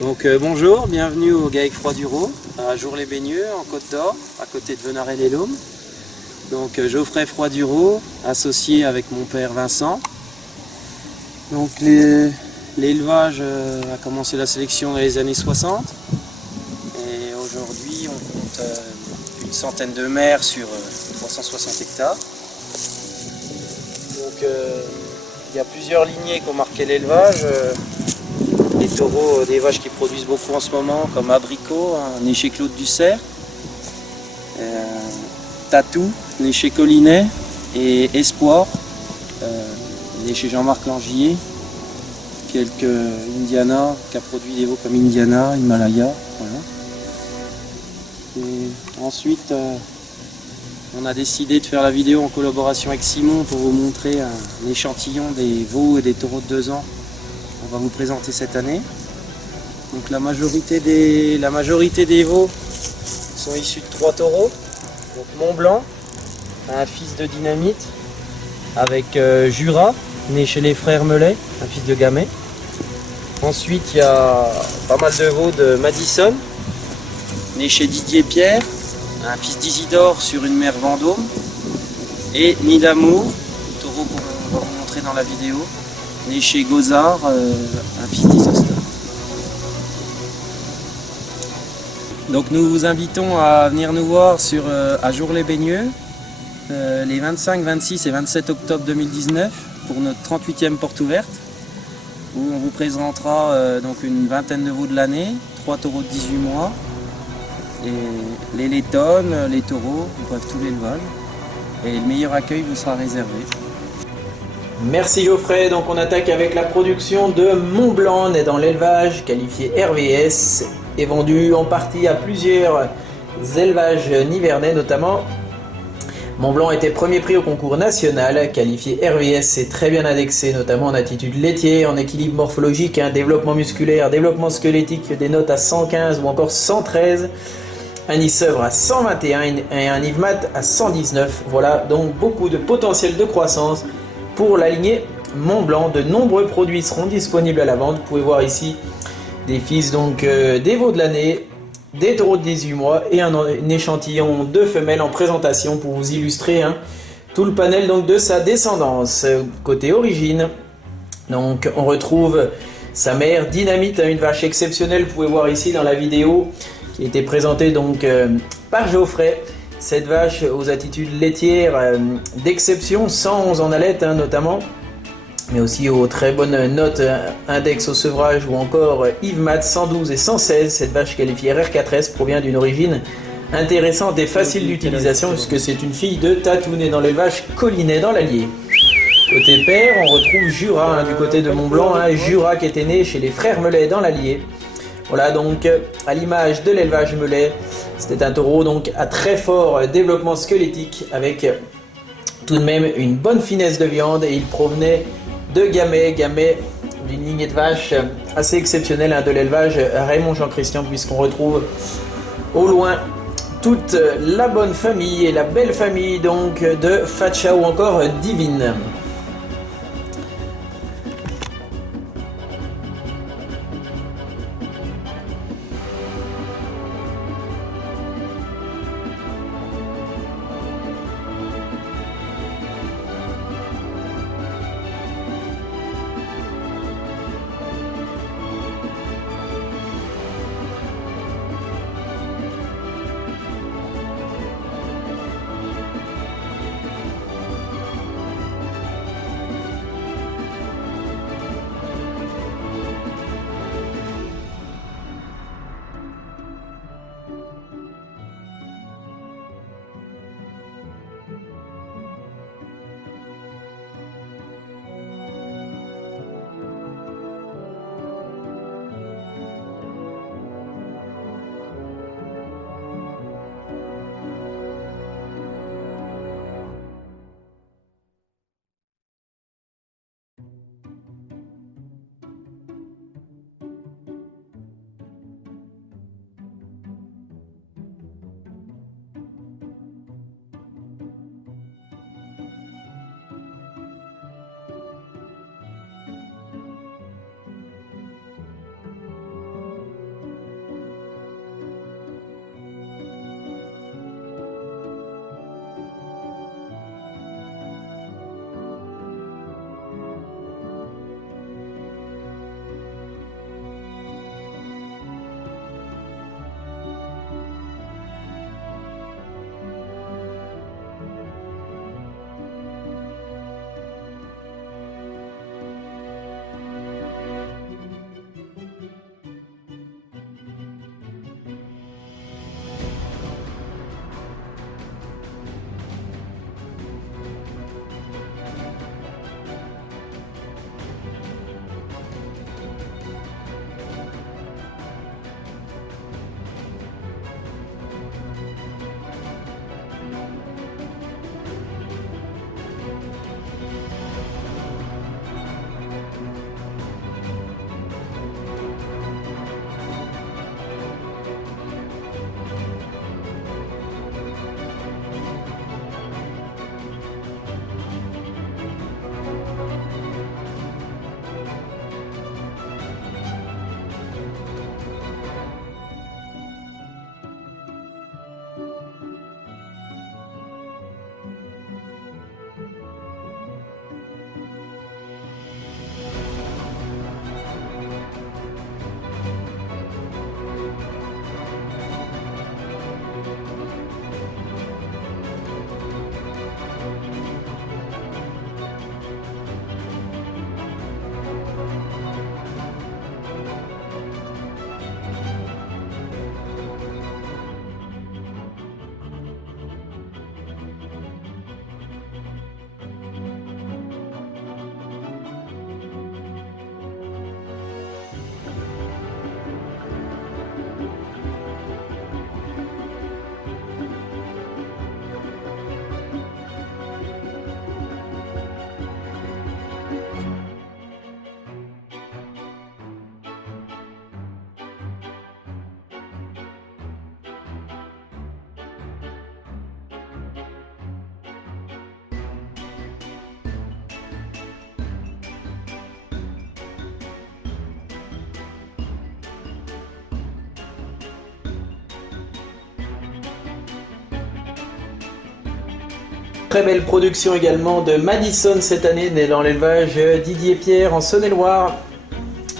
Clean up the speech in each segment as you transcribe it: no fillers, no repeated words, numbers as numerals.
Bonjour, bienvenue au GAEC Froid-Duro, à Jour-les-Baigneux, en Côte d'Or, à côté de Venarey-les-Laumes. Geoffrey Froid-Duro, associé avec mon père Vincent. L'élevage a commencé la sélection dans les années 60 et aujourd'hui on compte une centaine de mères sur 360 hectares. Il y a plusieurs lignées qui ont marqué l'élevage. Les taureaux des vaches qui produisent beaucoup en ce moment, comme Abricot, né chez Claude Dussert, Tatou, né chez Collinet, et Espoir, né chez Jean-Marc Langier, quelques Indiana, qui a produit des veaux comme Indiana, Himalaya. Voilà. Et ensuite, on a décidé de faire la vidéo en collaboration avec Simon pour vous montrer un échantillon des veaux et des taureaux de 2 ans. On va vous présenter cette année. Donc la majorité des veaux sont issus de 3 taureaux. Donc Mont-Blanc, un fils de Dynamite, avec Jura, né chez les frères Mellet, un fils de Gamay. Ensuite il y a pas mal de veaux de Madison, né chez Didier Pierre, un fils d'Isidore sur une mère Vendôme. Et Nid d'amour, le taureau qu'on va vous montrer dans la vidéo, né chez Gozard, un fils d'Isostar. Donc nous vous invitons à venir nous voir à Jour-les-Baigneux les 25, 26 et 27 octobre 2019 pour notre 38e porte ouverte, où on vous présentera donc une vingtaine de veaux de l'année, 3 taureaux de 18 mois, et les laitonnes, les taureaux, bref tout l'élevage, et le meilleur accueil vous sera réservé. Merci Geoffrey, donc on attaque avec la production de Mont-Blanc, né dans l'élevage, qualifié RVS, et vendu en partie à plusieurs élevages nivernais notamment. Mont-Blanc était premier prix au concours national, qualifié RVS, c'est très bien indexé, notamment en attitude laitière, en équilibre morphologique, développement musculaire, développement squelettique, des notes à 115 ou encore 113. Un Isœuvre à 121 et un Yvemat à 119. Voilà donc beaucoup de potentiel de croissance pour la lignée Mont-Blanc. De nombreux produits seront disponibles à la vente. Vous pouvez voir ici des fils des veaux de l'année, des taureaux de 18 mois et un échantillon de femelles en présentation pour vous illustrer tout le panel de sa descendance. Côté origine, donc on retrouve sa mère Dynamite, une vache exceptionnelle. Vous pouvez voir ici dans la vidéo qui a été présentée par Geoffrey. Cette vache aux attitudes laitières d'exception, 111 en haleine notamment, mais aussi aux très bonnes notes index au sevrage ou encore Yvemat 112 et 116. Cette vache qualifiée RR4S provient d'une origine intéressante et facile d'utilisation puisque c'est une fille de Tatou, née dans l'élevage Collinet dans l'Allier. Côté père, on retrouve Jura du côté de Mont-Blanc, Jura qui était né chez les frères Mellet dans l'Allier. Voilà donc à l'image de l'élevage Mellet, c'était un taureau à très fort développement squelettique avec tout de même une bonne finesse de viande, et il provenait de Gamay, d'une lignée de vaches assez exceptionnelle de l'élevage Raymond Jean Christian, puisqu'on retrouve au loin toute la bonne famille et la belle famille de Fatcha ou encore Divine. Très belle production également de Madison cette année, né dans l'élevage Didier Pierre en Saône-et-Loire.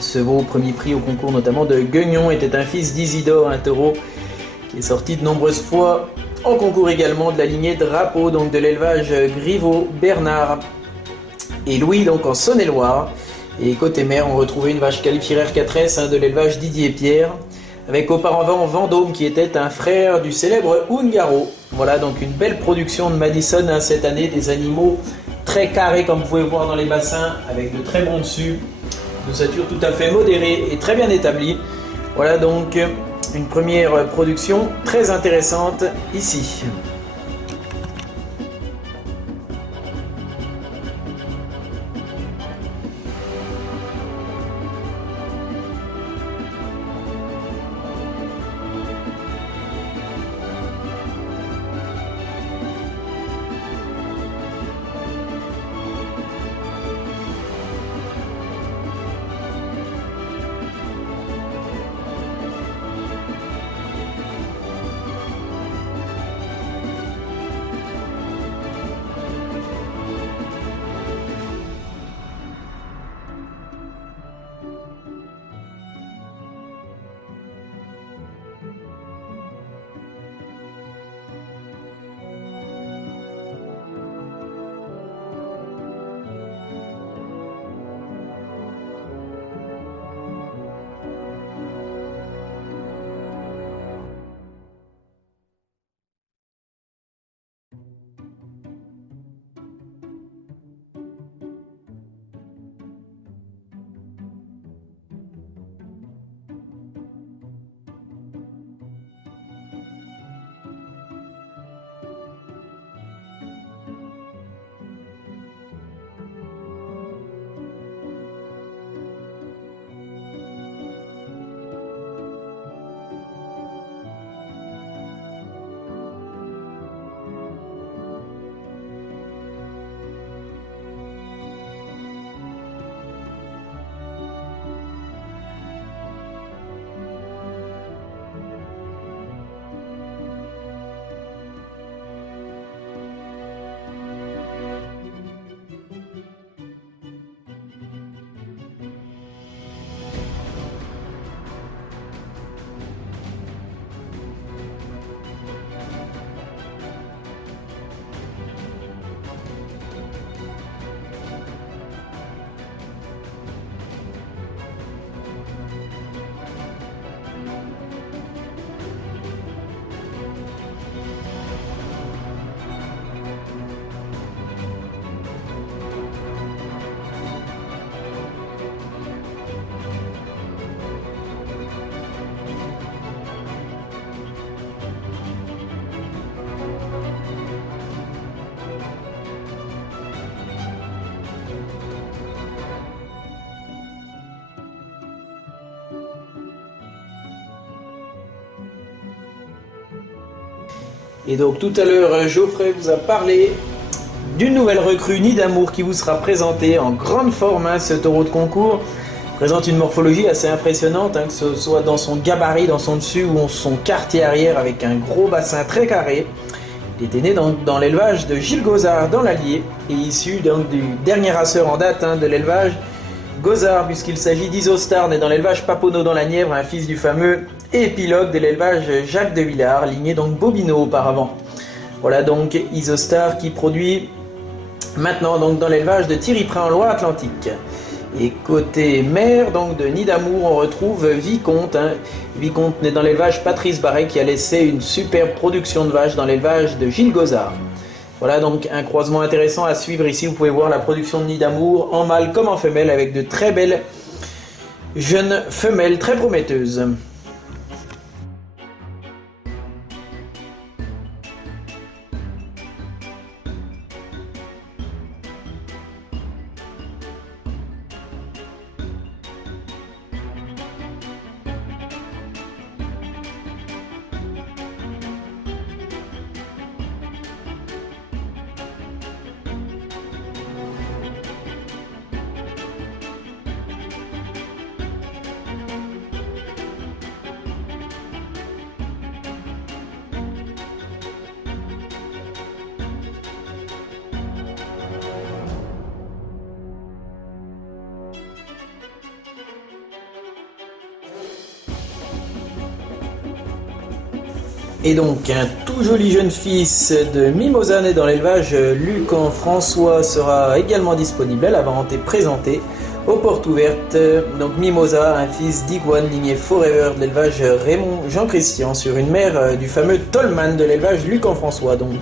Ce veau, premier prix au concours notamment de Guignon, était un fils d'Isidore, un taureau qui est sorti de nombreuses fois en concours également de la lignée Drapeau, donc de l'élevage Griveau, Bernard et Louis, donc en Saône-et-Loire. Et côté mère, on retrouvait une vache qualifiée R4S de l'élevage Didier Pierre, avec auparavant Vendôme qui était un frère du célèbre Ungaro. Voilà donc une belle production de Madison cette année, des animaux très carrés comme vous pouvez voir dans les bassins, avec de très bons dessus, d'ossature tout à fait modérée et très bien établie. Voilà donc une première production très intéressante ici. Et donc tout à l'heure, Geoffrey vous a parlé d'une nouvelle recrue Nid d'Amour qui vous sera présentée en grande forme. Ce taureau de concours présente une morphologie assez impressionnante, que ce soit dans son gabarit, dans son dessus ou son quartier arrière avec un gros bassin très carré. Il était né dans l'élevage de Gilles Gozard dans l'Allier et issu donc du dernier raceur en date de l'élevage Gozard, puisqu'il s'agit d'Isostar, né dans l'élevage Paponneau dans la Nièvre, un fils du fameux épilogue de l'élevage Jacques de Villard, ligné donc Bobino auparavant. Voilà donc Isostar qui produit maintenant donc dans l'élevage de Thierry Prin en Loire-Atlantique. Et côté mère donc de Nid d'Amour, on retrouve Vicomte. Vicomte né dans l'élevage Patrice Barret qui a laissé une superbe production de vaches dans l'élevage de Gilles Gozard. Voilà donc un croisement intéressant à suivre ici. Vous pouvez voir la production de Nid d'Amour en mâle comme en femelle avec de très belles jeunes femelles très prometteuses. Et donc un tout joli jeune fils de Mimosa né dans l'élevage Lucan François sera également disponible à la vente et présenté aux portes ouvertes. Donc Mimosa, un fils d'Iguane lignée Forever de l'élevage Raymond Jean-Christian sur une mère du fameux Tollman de l'élevage Lucan François donc.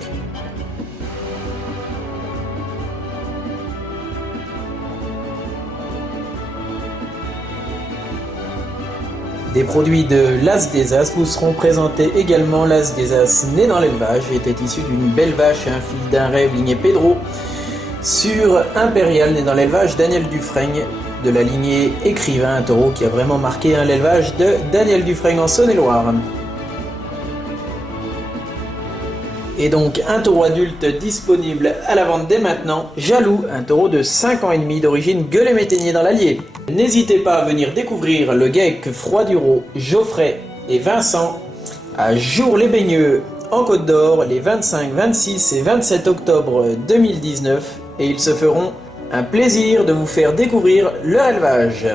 Des produits de l'As des As vous seront présentés également. L'As des As né dans l'élevage était issu d'une belle vache, un fils d'un rêve lignée Pedro. Sur Impérial né dans l'élevage Daniel Dufresne de la lignée Écrivain, un taureau qui a vraiment marqué l'élevage de Daniel Dufresne en Saône-et-Loire. Et donc un taureau adulte disponible à la vente dès maintenant, Jaloux, un taureau de 5 ans et demi d'origine Gueulet-Métainier dans l'Allier. N'hésitez pas à venir découvrir le GEC Froiduro, Geoffrey et Vincent à Jour-les-Baigneux en Côte d'Or les 25, 26 et 27 octobre 2019 et ils se feront un plaisir de vous faire découvrir leur élevage.